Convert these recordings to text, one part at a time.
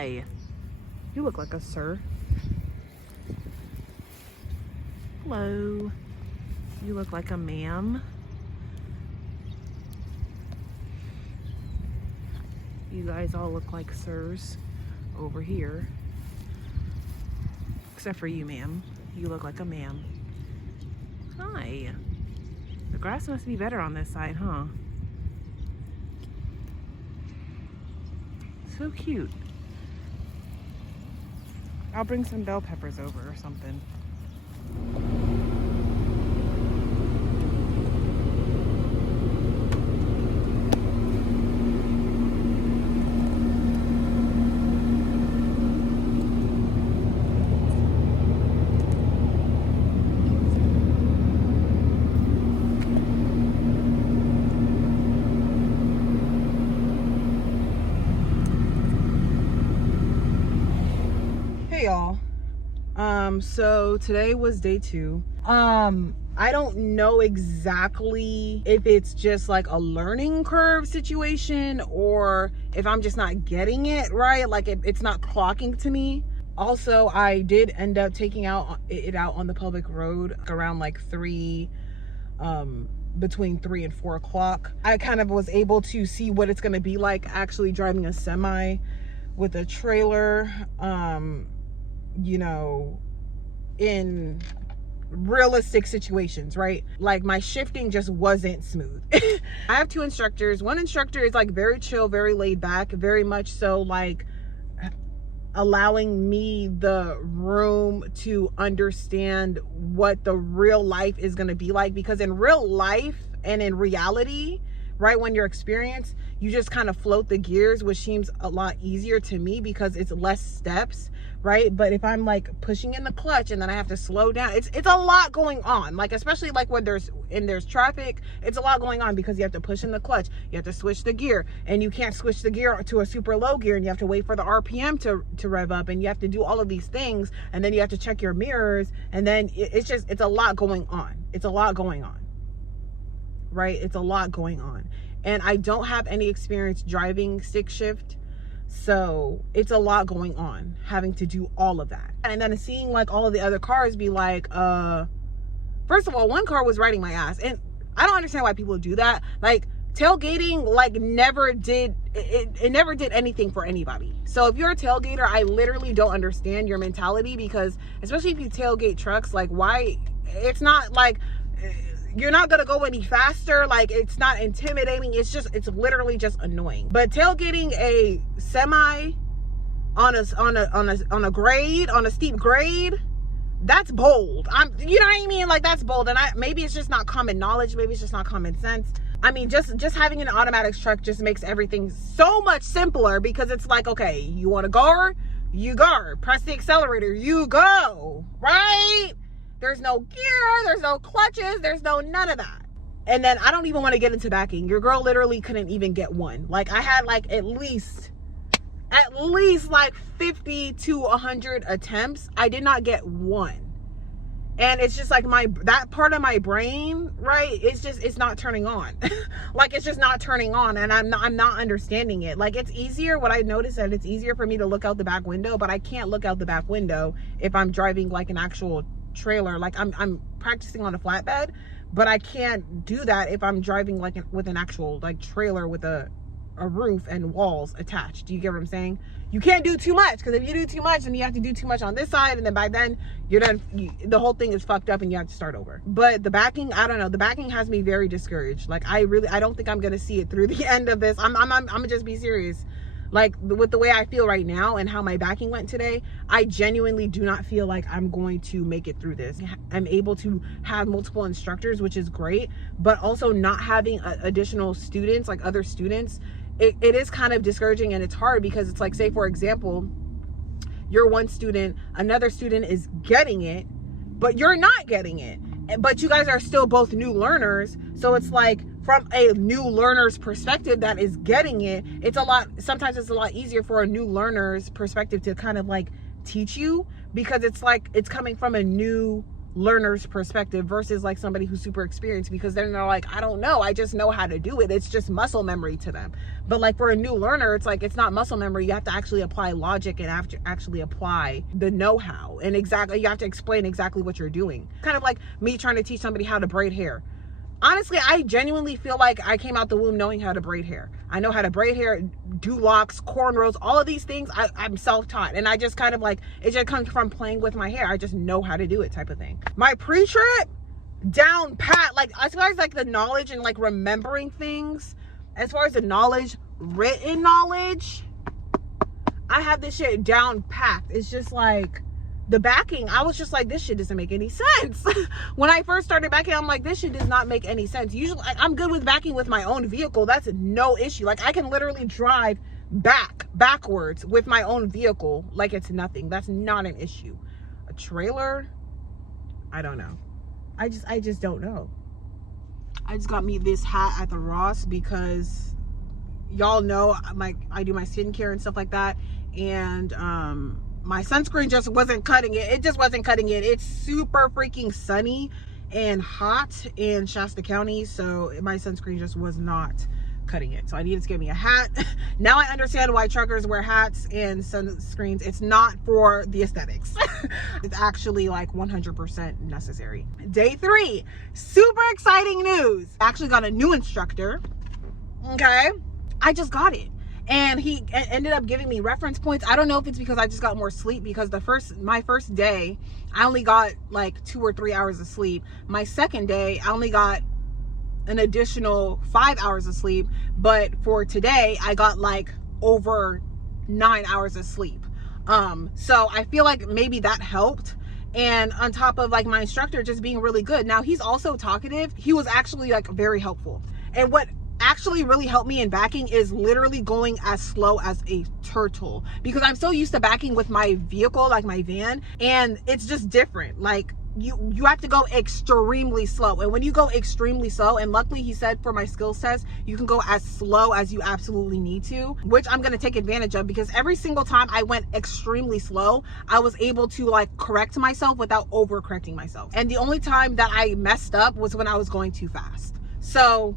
Hi. You look like a sir. Hello. You look like a ma'am. You guys all look like sirs over here. Except for you, ma'am. You look like a ma'am. Hi. The grass must be better on this side, huh? So cute. I'll bring some bell peppers over or something. Hey y'all. So today was day 2. I don't know exactly if it's just like a learning curve situation or if I'm just not getting it right, like it's not clocking to me. Also, I did end up taking it out on the public road around like 3 between 3 and 4 o'clock. I kind of was able to see what it's going to be like actually driving a semi with a trailer, you know, in realistic situations, right? Like my shifting just wasn't smooth. I have 2 instructors. One instructor is like very chill, very laid back, very much so like allowing me the room to understand what the real life is going to be like, because in real life and in reality, right, when you're experienced, you just kind of float the gears, which seems a lot easier to me because it's less steps, right? But if I'm like pushing in the clutch and then I have to slow down, it's a lot going on. Like especially like when there's traffic, it's a lot going on because you have to push in the clutch, you have to switch the gear, and you can't switch the gear to a super low gear, and you have to wait for the RPM to rev up, and you have to do all of these things, and then you have to check your mirrors, and then it's a lot going on. It's a lot going on, right? It's a lot going on. And I don't have any experience driving stick shift, so it's a lot going on having to do all of that. And then seeing like all of the other cars be like, first of all, one car was riding my ass, and I don't understand why people do that. Like tailgating like never did anything for anybody. So if you're a tailgater, I literally don't understand your mentality, because especially if you tailgate trucks, like why? It's not like you're not gonna go any faster. Like it's not intimidating. It's literally just annoying. But tailgating a semi on a grade, on a steep grade, that's bold. You know what I mean? Like that's bold. And maybe it's just not common knowledge. Maybe it's just not common sense. I mean, just having an automatic truck just makes everything so much simpler, because it's like, okay, you want to go, you go. Press the accelerator, you go, right? There's no gear, there's no clutches, there's no none of that. And then I don't even want to get into backing. Your girl literally couldn't even get one. Like I had like at least like 50 to 100 attempts. I did not get one. And it's just like that part of my brain, right? It's not turning on. Like it's just not turning on, and I'm not understanding it. Like it's easier, what I noticed that it's easier for me to look out the back window, but I can't look out the back window if I'm driving like an actual trailer. Like I'm practicing on a flatbed, but I can't do that if I'm driving like with an actual like trailer with a roof and walls attached. Do you get what I'm saying? You can't do too much, because if you do too much, then you have to do too much on this side, and then by then you're done. The whole thing is fucked up and you have to start over. But the backing, I don't know, the backing has me very discouraged. Like I don't think I'm gonna see it through the end of this. I'm gonna just be serious. Like with the way I feel right now and how my backing went today, I genuinely do not feel like I'm going to make it through this. I'm able to have multiple instructors, which is great, but also not having additional students, like other students, it is kind of discouraging, and it's hard because it's like, say for example, you're one student, another student is getting it, but you're not getting it. But you guys are still both new learners. So it's like, from a new learner's perspective that is getting it, sometimes it's a lot easier for a new learner's perspective to kind of like teach you, because it's like it's coming from a new learner's perspective versus like somebody who's super experienced, because then they're like, I don't know, I just know how to do it. It's just muscle memory to them. But like for a new learner, it's like, it's not muscle memory. You have to actually apply logic and have to actually apply the know-how, and exactly, you have to explain exactly what you're doing. Kind of like me trying to teach somebody how to braid hair. Honestly, I genuinely feel like I came out the womb knowing how to braid hair. I know how to braid hair, do locks, cornrows, all of these things. I'm self-taught, and I just kind of like, it just comes from playing with my hair. I just know how to do it, type of thing. My pre-trip, down pat. Like as far as like the knowledge and like remembering things, as far as the knowledge, written knowledge, I have this shit down packed. It's just like, the backing, I was just like, this shit doesn't make any sense. When I first started backing, I'm like, this shit does not make any sense. Usually I'm good with backing with my own vehicle. That's no issue. Like I can literally drive backwards with my own vehicle like it's nothing. That's not an issue. A trailer, I don't know. I just don't know. I just got me this hat at the Ross because y'all know I do my skincare and stuff like that, and my sunscreen just wasn't cutting it. It just wasn't cutting it. It's super freaking sunny and hot in Shasta County, so my sunscreen just was not cutting it. So I needed to get me a hat. Now I understand why truckers wear hats and sunscreens. It's not for the aesthetics. It's actually like 100% necessary. Day 3, super exciting news. I actually got a new instructor. Okay, I just got it. And he ended up giving me reference points. I don't know if it's because I just got more sleep, because my first day, I only got like 2 or 3 hours of sleep. My second day, I only got an additional 5 hours of sleep. But for today, I got like over 9 hours of sleep. So I feel like maybe that helped. And on top of like my instructor just being really good. Now he's also talkative. He was actually like very helpful. And what actually really helped me in backing is literally going as slow as a turtle, because I'm so used to backing with my vehicle, like my van, and it's just different. Like you have to go extremely slow, and when you go extremely slow, and luckily he said for my skills test you can go as slow as you absolutely need to, which I'm going to take advantage of, because every single time I went extremely slow, I was able to like correct myself without over correcting myself. And the only time that I messed up was when I was going too fast. So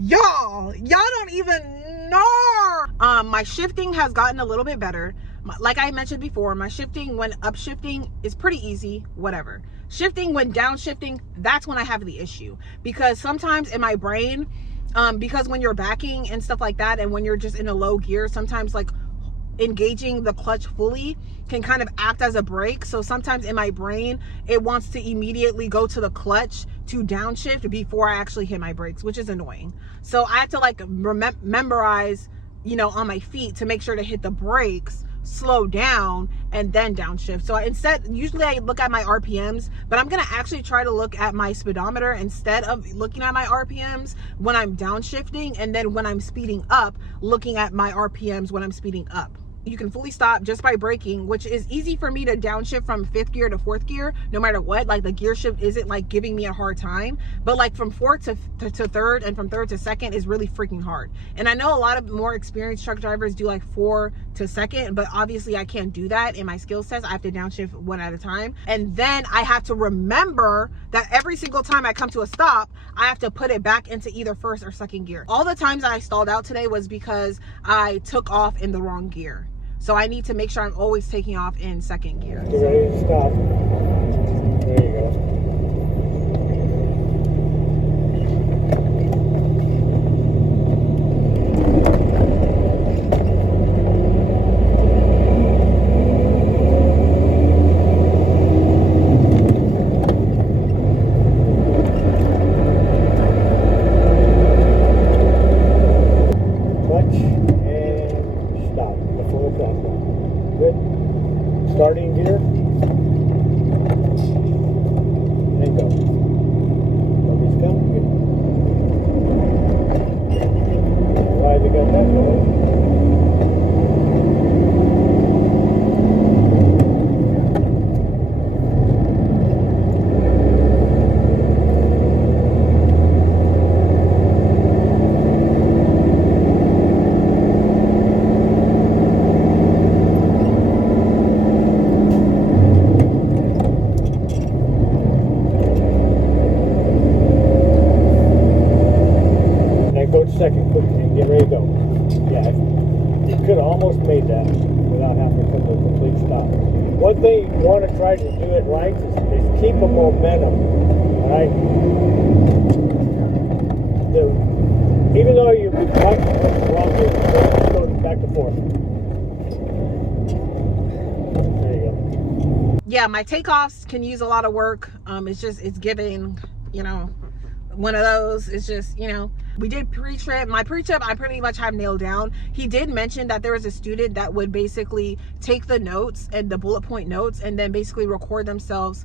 y'all don't even know. My shifting has gotten a little bit better. Like I mentioned before, my shifting when upshifting is pretty easy, whatever. Shifting when downshifting, that's when I have the issue, because sometimes in my brain, because when you're backing and stuff like that, and when you're just in a low gear, sometimes like engaging the clutch fully can kind of act as a brake. So sometimes in my brain, it wants to immediately go to the clutch to downshift before I actually hit my brakes, which is annoying. So I have to like memorize, you know, on my feet to make sure to hit the brakes, slow down, and then downshift. So instead, usually I look at my RPMs, but I'm gonna actually try to look at my speedometer instead of looking at my RPMs when I'm downshifting, and then when I'm speeding up, looking at my RPMs when I'm speeding up. You can fully stop just by braking, which is easy for me to downshift from 5th gear to 4th gear, no matter what. Like the gear shift isn't like giving me a hard time, but like from 4th to 3rd and from 3rd to 2nd is really freaking hard. And I know a lot of more experienced truck drivers do like 4 to 2nd, but obviously I can't do that in my skills test. I have to downshift one at a time. And then I have to remember that every single time I come to a stop, I have to put it back into either 1st or 2nd gear. All the times I stalled out today was because I took off in the wrong gear. So I need to make sure I'm always taking off in 2nd gear. Get ready to stop. There you go. Starting gear, and go. Nobody's coming. Glad you got that going. second quick and get ready to go. Yeah, you could have almost made that without having to come to a complete stop. One thing you want to try to do it right is keep a momentum. All right. Even though you might be wrong, you go back and forth. There you go. Yeah, my takeoffs can use a lot of work. It's giving, one of those. It's just, we did pre-trip. My pre-trip, I pretty much have nailed down. He did mention that there was a student that would basically take the notes and the bullet point notes and then basically record themselves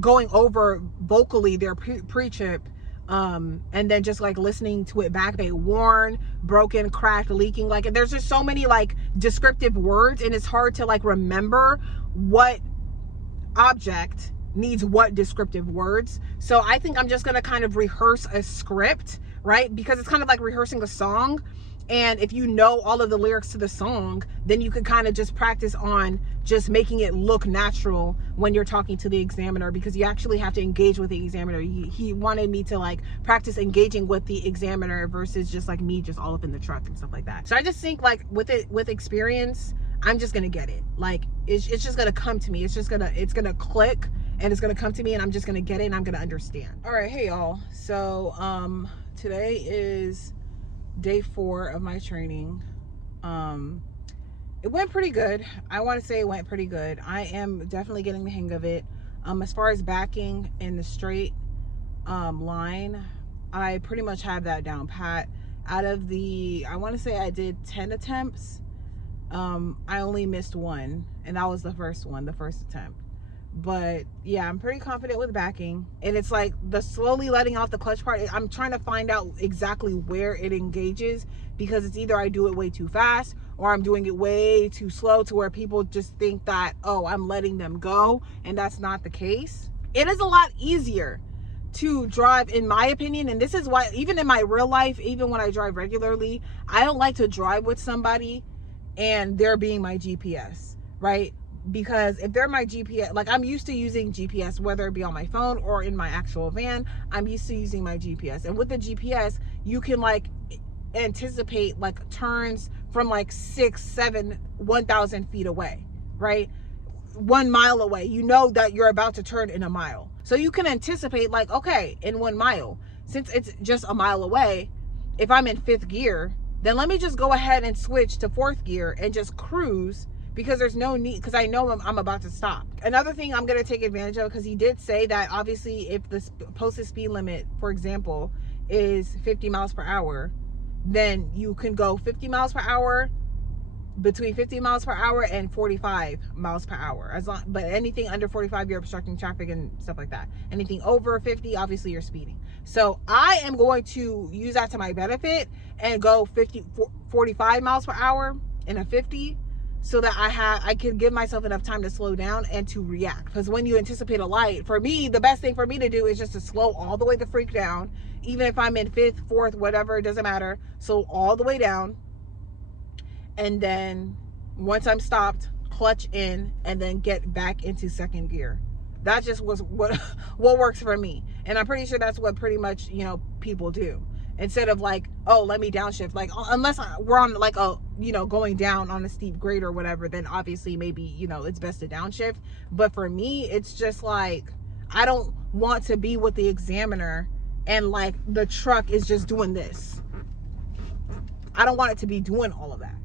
going over vocally their pre-trip, and then just like listening to it back. They warn, broken, cracked, leaking. Like, there's just so many like descriptive words, and it's hard to like remember what object needs what descriptive words. So I think I'm just going to kind of rehearse a script, right? Because it's kind of like rehearsing a song. And if you know all of the lyrics to the song, then you can kind of just practice on just making it look natural when you're talking to the examiner, because you actually have to engage with the examiner. He wanted me to like practice engaging with the examiner versus just like me just all up in the truck and stuff like that. So I just think like with experience, I'm just gonna get it. Like it's just gonna come to me. It's gonna click and it's gonna come to me, and I'm just gonna get it and I'm gonna understand. All right, hey y'all. So today is day 4 of my training. It went pretty good. I want to say it went pretty good. I am definitely getting the hang of it. As far as backing in the straight line, I pretty much have that down pat. Out of the, I want to say I did 10 attempts. I only missed one, and that was the first attempt. But yeah, I'm pretty confident with backing. And it's like the slowly letting off the clutch part, I'm trying to find out exactly where it engages, because it's either I do it way too fast or I'm doing it way too slow to where people just think that, oh, I'm letting them go, and that's not the case. It is a lot easier to drive, in my opinion, and this is why even in my real life, even when I drive regularly, I don't like to drive with somebody and they're being my GPS, right? Because if they're my GPS, like I'm used to using GPS, whether it be on my phone or in my actual van, I'm used to using my GPS. And with the GPS, you can like anticipate like turns from like 6, 7, 1,000 feet away, right? 1 mile away, you know that you're about to turn in a mile. So you can anticipate like, okay, in 1 mile, since it's just a mile away, if I'm in 5th gear, then let me just go ahead and switch to 4th gear and just cruise, because there's no need, because I know I'm about to stop. Another thing I'm going to take advantage of, because he did say that obviously if the posted speed limit, for example, is 50 miles per hour, then you can go 50 miles per hour, between 50 miles per hour and 45 miles per hour. But anything under 45, you're obstructing traffic and stuff like that. Anything over 50, obviously you're speeding. So I am going to use that to my benefit and go 45 miles per hour in a 50, so that I can give myself enough time to slow down and to react. Because when you anticipate a light, for me, the best thing for me to do is just to slow all the way the freak down, even if I'm in 5th, 4th, whatever, it doesn't matter. So all the way down, and then once I'm stopped, clutch in, and then get back into 2nd gear. That just was what works for me, and I'm pretty sure that's what pretty much people do. Instead of like, oh, let me downshift, like unless we're on like a going down on a steep grade or whatever, then obviously maybe it's best to downshift. But for me, it's just like I don't want to be with the examiner and like the truck is just doing this. I don't want it to be doing all of that,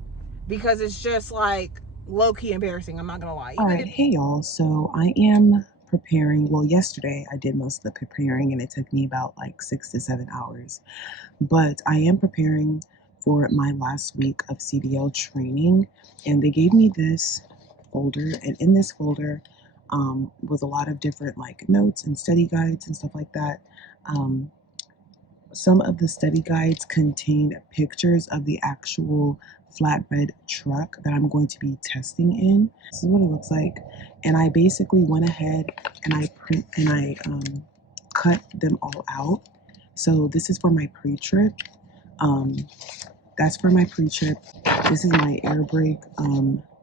because it's just like low-key embarrassing. I'm not gonna lie. All right, hey y'all. So I am preparing. Well, yesterday I did most of the preparing and it took me about like 6 to 7 hours. But I am preparing for my last week of CDL training, and they gave me this folder, and in this folder was a lot of different like notes and study guides and stuff like that. Some of the study guides contain pictures of the actual flatbed truck that I'm going to be testing in. This is what it looks like. And I basically went ahead and I cut them all out. So this is for my pre-trip. That's for my pre-trip. This is my air brake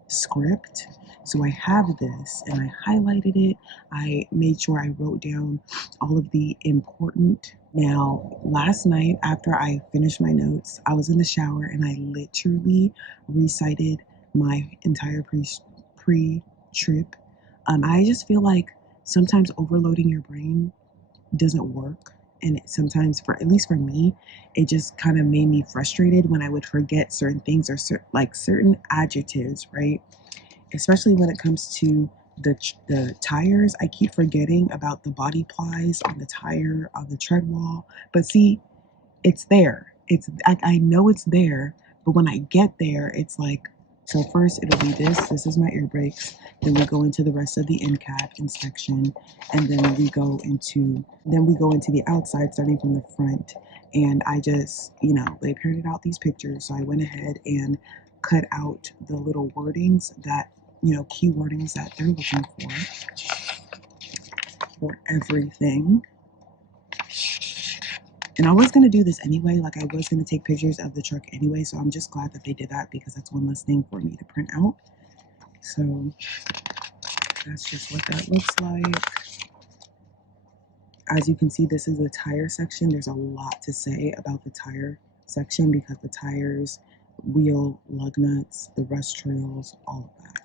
script. So I have this and I highlighted it. I made sure I wrote down all of the important. Now, last night after I finished my notes, I was in the shower and I literally recited my entire pre-trip. I just feel like sometimes overloading your brain doesn't work. And sometimes, for at least for me, it just kind of made me frustrated when I would forget certain things or like certain adjectives, right? Especially when it comes to the tires. I keep forgetting about the body plies on the tire on the tread wall. But see, it's there. I know it's there, but when I get there, it's like, so first it'll be this. This is my air brakes. Then we go into the rest of the in cab inspection, and then we go into the outside, starting from the front. And I just, they printed out these pictures, so I went ahead and cut out the little wordings that, key wordings that they're looking for everything. And I was going to do this anyway, like I was going to take pictures of the truck anyway, so I'm just glad that they did that because that's one less thing for me to print out. So that's just what that looks like. As you can see, this is the tire section. There's a lot to say about the tire section because the tires, wheel, lug nuts, the rust trails, all of that.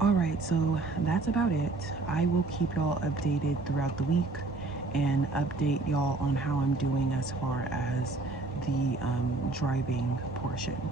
All right, so that's about it. I will keep y'all updated throughout the week and update y'all on how I'm doing as far as the driving portion.